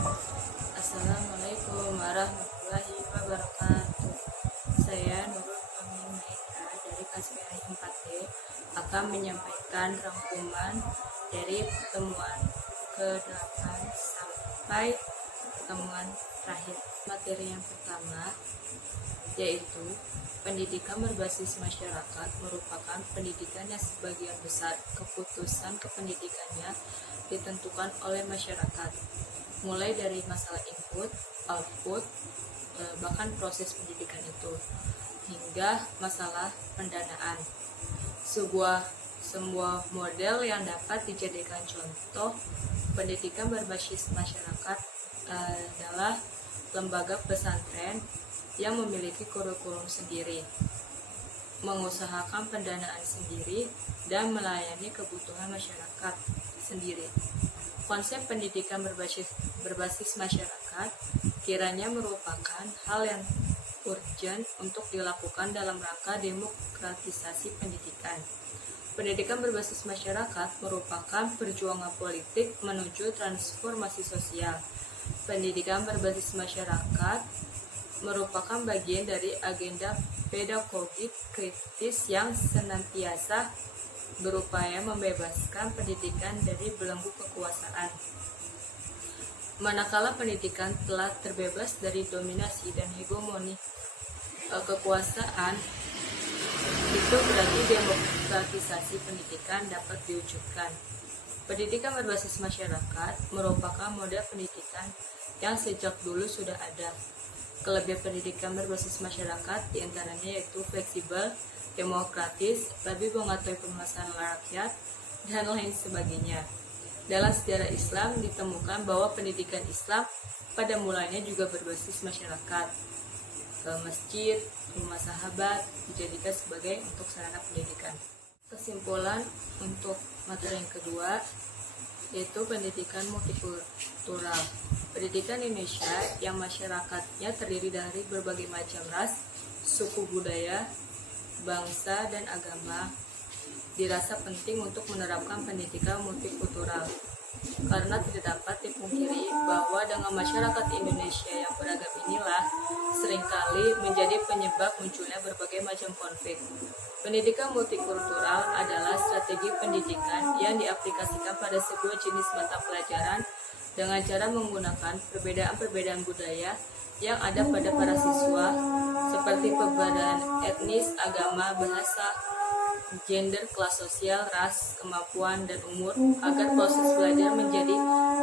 Assalamualaikum warahmatullahi wabarakatuh. Saya Nurul Fahmi Mahendra dari KSPI 4D akan menyampaikan rangkuman dari pertemuan ke-8 sampai pertemuan terakhir. Materi yang pertama yaitu pendidikan berbasis masyarakat merupakan pendidikan yang sebagian besar keputusan kependidikannya ditentukan oleh masyarakat, mulai dari masalah input, output, bahkan proses pendidikan itu, hingga masalah pendanaan. Sebuah model yang dapat dijadikan contoh pendidikan berbasis masyarakat adalah lembaga pesantren yang memiliki kurikulum sendiri, mengusahakan pendanaan sendiri, dan melayani kebutuhan masyarakat sendiri. Konsep pendidikan berbasis masyarakat kiranya merupakan hal yang urgent untuk dilakukan dalam rangka demokratisasi pendidikan. Pendidikan berbasis masyarakat merupakan perjuangan politik menuju transformasi sosial. Pendidikan berbasis masyarakat merupakan bagian dari agenda pedagogik kritis yang senantiasa berupaya membebaskan pendidikan dari belenggu kekuasaan. Manakala pendidikan telah terbebas dari dominasi dan hegemoni kekuasaan, itu berarti demokratisasi pendidikan dapat diwujudkan. Pendidikan berbasis masyarakat merupakan model pendidikan yang sejak dulu sudah ada. Kelebihan pendidikan berbasis masyarakat diantaranya yaitu fleksibel, demokratis, lebih mengetahui permasalahan rakyat, dan lain sebagainya. Dalam sejarah Islam ditemukan bahwa pendidikan Islam pada mulanya juga berbasis masyarakat. Masjid, rumah sahabat dijadikan sebagai untuk sarana pendidikan. Kesimpulan untuk materi yang kedua yaitu pendidikan multikultural. Pendidikan Indonesia yang masyarakatnya terdiri dari berbagai macam ras, suku budaya, bangsa, dan agama dirasa penting untuk menerapkan pendidikan multikultural karena tidak dapat dipungkiri bahwa dengan masyarakat Indonesia yang beragam inilah seringkali menjadi penyebab munculnya berbagai macam konflik. Pendidikan multikultural adalah strategi pendidikan yang diaplikasikan pada sebuah jenis mata pelajaran dengan cara menggunakan perbedaan-perbedaan budaya yang ada pada para siswa, seperti perbedaan etnis, agama, bahasa, gender, kelas sosial, ras, kemampuan, dan umur, agar proses belajar menjadi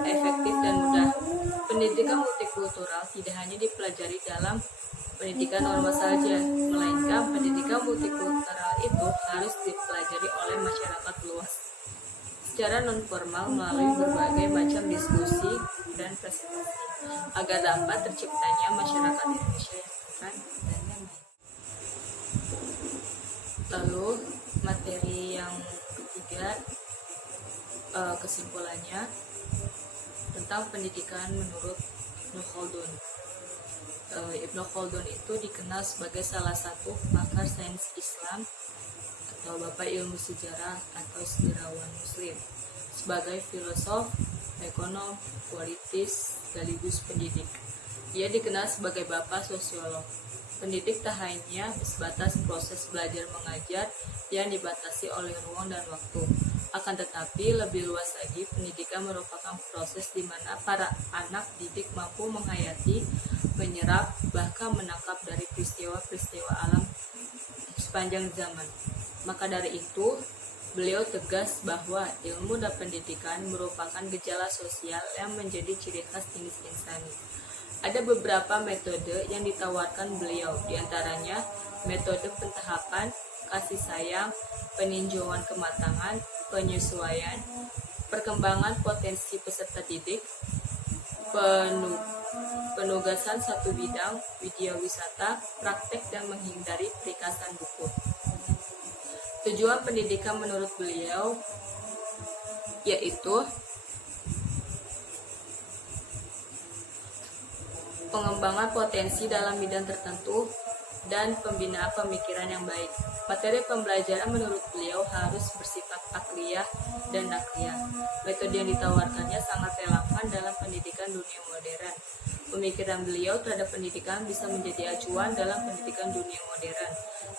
efektif dan mudah. Pendidikan multikultural tidak hanya dipelajari dalam pendidikan normal saja, melainkan pendidikan multikultural itu harus dipelajari oleh masyarakat luas secara non-formal melalui berbagai macam diskusi dan presentasi, agar dapat terciptanya masyarakat Indonesia yang akan dan damai. Lalu materi yang ketiga, kesimpulannya tentang pendidikan menurut Ibnu Khaldun. Ibnu Khaldun itu dikenal sebagai salah satu pakar sains Islam atau bapak ilmu sejarah atau sejarawan muslim, sebagai filosof, ekonom, politis, sekaligus pendidik. Ia dikenal sebagai bapak sosiolog. Pendidik tak hanya sebatas proses belajar mengajar yang dibatasi oleh ruang dan waktu. Akan tetapi lebih luas lagi, pendidikan merupakan proses di mana para anak didik mampu menghayati, menyerap, bahkan menangkap dari peristiwa-peristiwa alam sepanjang zaman. Maka dari itu, beliau tegas bahwa ilmu dan pendidikan merupakan gejala sosial yang menjadi ciri khas jenis insani. Ada beberapa metode yang ditawarkan beliau, diantaranya metode pentahapan, kasih sayang, peninjauan kematangan, penyesuaian, perkembangan potensi peserta didik, penugasan satu bidang, widya wisata, praktek, dan menghindari perikasan buku. Tujuan pendidikan menurut beliau yaitu pengembangan potensi dalam bidang tertentu, dan pembinaan pemikiran yang baik. Materi pembelajaran menurut beliau harus bersifat akliyah dan nakliyah. Metode yang ditawarkannya sangat relevan dalam pendidikan dunia modern. Pemikiran beliau terhadap pendidikan bisa menjadi acuan dalam pendidikan dunia modern.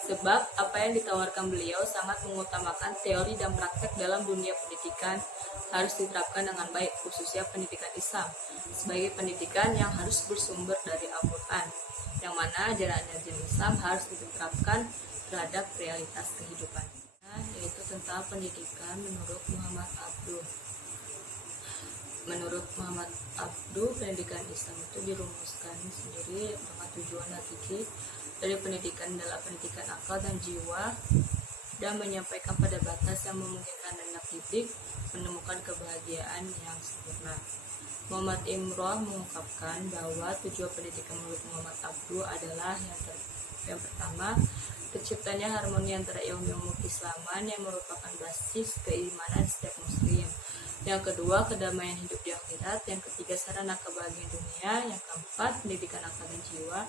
Sebab apa yang ditawarkan beliau sangat mengutamakan teori dan praktek dalam dunia pendidikan harus diterapkan dengan baik, khususnya pendidikan Islam, sebagai pendidikan yang harus bersumber dari Al-Quran, yang mana ajaran-ajaran Islam harus diterapkan terhadap realitas kehidupan. Yaitu tentang pendidikan menurut Muhammad Abduh. Menurut Muhammad Abduh, pendidikan Islam itu dirumuskan sendiri dengan tujuan hakiki dari pendidikan adalah pendidikan akal dan jiwa, dan menyampaikan pada batas yang memungkinkan anak didik menemukan kebahagiaan yang sempurna. Muhammad Imroh mengungkapkan bahwa tujuan pendidikan menurut Muhammad Abduh adalah yang pertama, terciptanya harmoni antara ilmu-ilmu keislaman yang merupakan basis keimanan setiap muslim. Yang kedua, kedamaian hidup di akhirat. Yang ketiga, sarana kebahagiaan dunia. Yang keempat, pendidikan akal dan jiwa.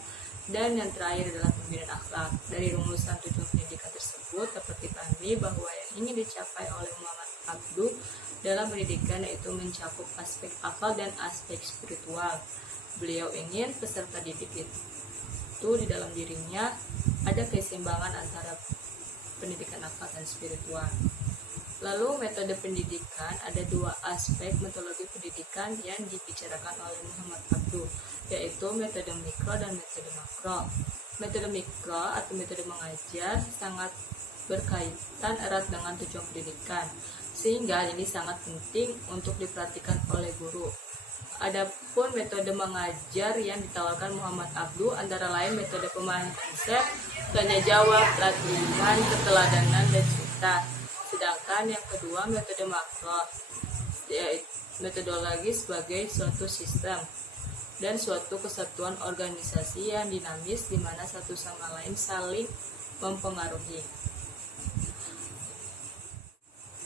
Dan yang terakhir adalah pembinaan akhlak. Dari rumusan tujuan pendidikan tersebut dapat dipahami bahwa yang ingin dicapai oleh Muhammad Abduh dalam pendidikan yaitu mencakup aspek akal dan aspek spiritual. Beliau ingin peserta didik itu di dalam dirinya ada keseimbangan antara pendidikan akal dan spiritual. Lalu metode pendidikan, ada dua aspek metodologi pendidikan yang dibicarakan oleh Muhammad Abduh, yaitu metode mikro dan metode makro. Metode mikro atau metode mengajar sangat berkaitan erat dengan tujuan pendidikan, sehingga ini sangat penting untuk diperhatikan oleh guru. Adapun metode mengajar yang ditawarkan Muhammad Abduh antara lain metode pemahaman konsep, tanya jawab, latihan, keteladanan, dan cerita. Sedangkan yang kedua metode makro, yaitu metodologi sebagai suatu sistem dan suatu kesatuan organisasi yang dinamis di mana satu sama lain saling mempengaruhi.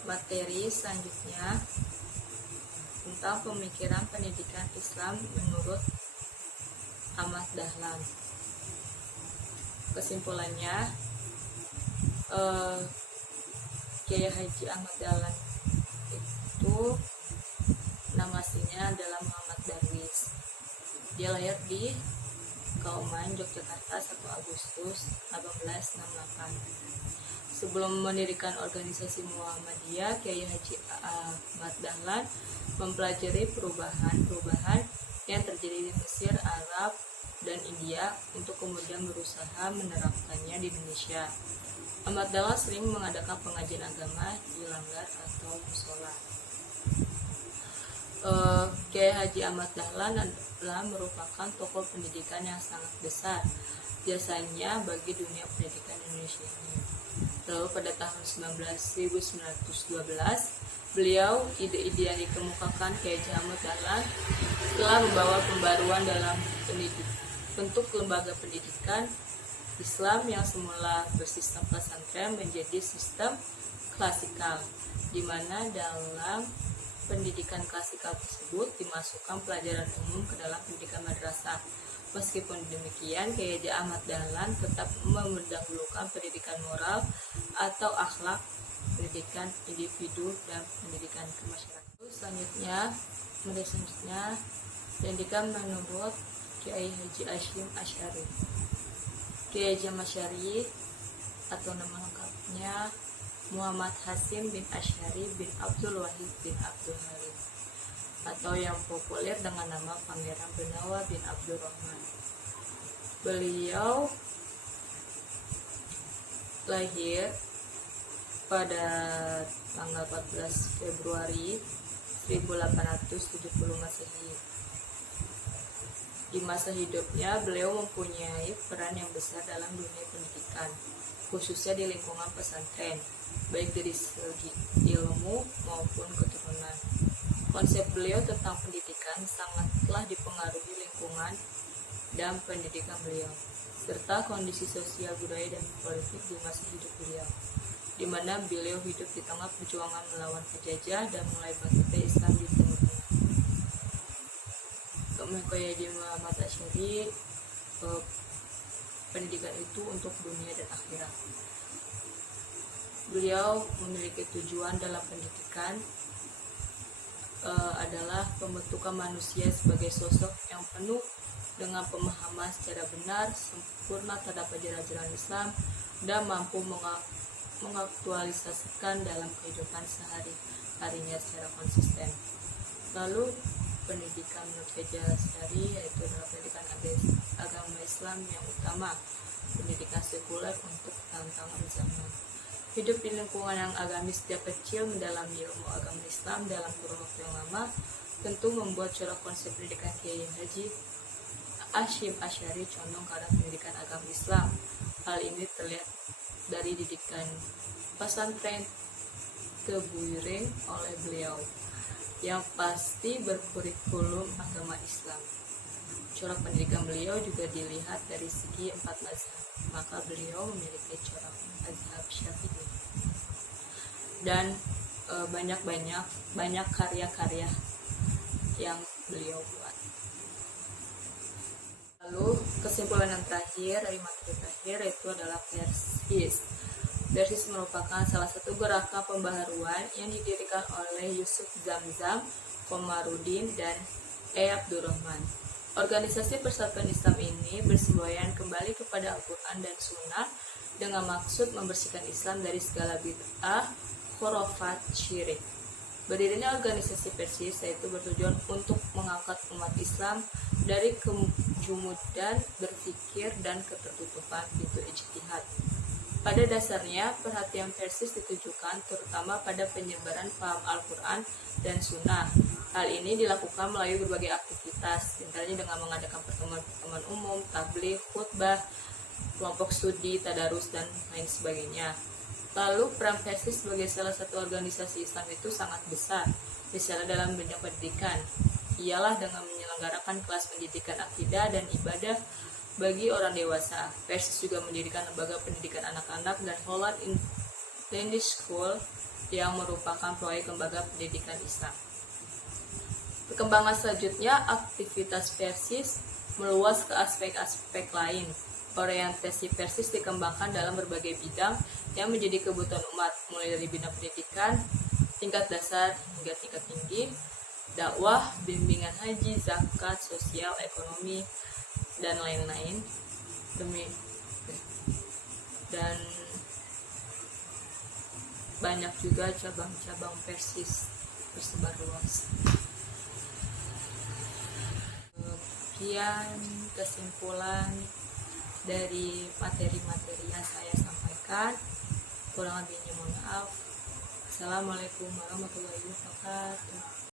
Materi selanjutnya tentang pemikiran pendidikan Islam menurut Ahmad Dahlan. Kesimpulannya, Kiai Haji Ahmad Dahlan itu nama aslinya adalah Muhammad Darwis. Dia lahir di Kauman, Yogyakarta 1 Agustus 1868. Sebelum mendirikan organisasi Muhammadiyah, Kiai Haji Ahmad Dahlan mempelajari perubahan yang terjadi di Mesir, Arab, dan India untuk kemudian berusaha menerapkannya di Indonesia. Ahmad Dahlan sering mengadakan pengajian agama di langgar atau musola. Kiai Haji Ahmad Dahlan adalah merupakan tokoh pendidikan yang sangat besar, biasanya bagi dunia pendidikan Indonesia ini. Lalu pada tahun 1912, beliau ide-ide yang dikemukakan Kiai Haji Ahmad Dahlan telah membawa pembaruan dalam bentuk lembaga pendidikan Islam yang semula bersistem pesantren menjadi sistem klasikal, di mana dalam pendidikan klasikal tersebut dimasukkan pelajaran umum ke dalam pendidikan madrasah. Meskipun demikian, Kiai Haji Ahmad Dahlan tetap mendahulukan pendidikan moral atau akhlak, pendidikan individu, dan pendidikan kemasyarakat. Selanjutnya, pendidikan menurut Kiai Haji Hashim Asy'ari. Kiai Haji Asy'ari atau nama lengkapnya Muhammad Hasim bin Asy'ari bin Abdul Wahid bin Abdul Halim, atau yang populer dengan nama Pangeran Benawa bin Abdul Rahman. Beliau lahir pada tanggal 14 Februari 1870 Masehi. Di masa hidupnya, beliau mempunyai peran yang besar dalam dunia pendidikan, khususnya di lingkungan pesantren, baik dari segi ilmu maupun keturunan. Konsep beliau tentang pendidikan sangatlah dipengaruhi lingkungan dan pendidikan beliau, serta kondisi sosial, budaya, dan politik di masa hidup beliau, di mana beliau hidup di tengah perjuangan melawan penjajah dan mulai bangkitnya Islam di Timur Tengah. Kiai Haji Muhammad Asy'ari pendidikan itu untuk dunia dan akhirat. Beliau memiliki tujuan dalam pendidikan adalah pembentukan manusia sebagai sosok yang penuh dengan pemahaman secara benar, sempurna terhadap ajaran Islam, dan mampu mengaktualisasikan dalam kehidupan sehari-harinya secara konsisten. Lalu pendidikan menurut Haji Al-Asy'ari yaitu adalah pendidikan agama Islam yang utama, pendidikan sekuler untuk tantangan zaman. Hidup di lingkungan yang agamis sejak kecil, mendalami ilmu agama Islam dalam kurun waktu yang lama, tentu membuat corak konsep pendidikan Kiai Haji Hasyim Asy'ari condong ke arah pendidikan agama Islam. Hal ini terlihat dari didikan pesantren Tebuireng oleh beliau, yang pasti berkurikulum agama Islam. Corak pendidikan beliau juga dilihat dari segi 4 mazhab, maka beliau memiliki corak mazhab Syafi'i dan banyak karya-karya yang beliau buat. Lalu kesimpulan yang terakhir dari materi terakhir itu adalah Persis. Persis merupakan salah satu gerakan pembaharuan yang didirikan oleh Yusuf Zamzam, Komarudin, dan E. Abdurrahman. Organisasi Persatuan Islam ini bersemboyan kembali kepada Al-Quran dan Sunnah dengan maksud membersihkan Islam dari segala bid'ah, khurafat, syirik. Berdirinya organisasi Persis yaitu bertujuan untuk mengangkat umat Islam dari kejumudan berpikir dan ketertutupan pintu ijtihad. Pada dasarnya, perhatian Persis ditujukan terutama pada penyebaran paham Al-Quran dan Sunnah. Hal ini dilakukan melalui berbagai aktivitas, misalnya dengan mengadakan pertemuan-pertemuan umum, tabligh, khutbah, kelompok studi, tadarus, dan lain sebagainya. Lalu, peran Persis sebagai salah satu organisasi Islam itu sangat besar, misalnya dalam bidang pendidikan. Ialah dengan menyelenggarakan kelas pendidikan akidah dan ibadah bagi orang dewasa. Persis juga mendirikan lembaga pendidikan anak-anak dan Holland Danish School yang merupakan proyek lembaga pendidikan Islam. Perkembangan selanjutnya, aktivitas Persis meluas ke aspek-aspek lain. Orientasi Persis dikembangkan dalam berbagai bidang yang menjadi kebutuhan umat, mulai dari bidang pendidikan, tingkat dasar hingga tingkat tinggi, dakwah, bimbingan haji, zakat, sosial, ekonomi, dan lain-lain. Dan banyak juga cabang-cabang Persis tersebar luas. Sekian kesimpulan dari materi-materi yang saya sampaikan. Kurang lebihnya mohon maaf. Assalamualaikum warahmatullahi wabarakatuh.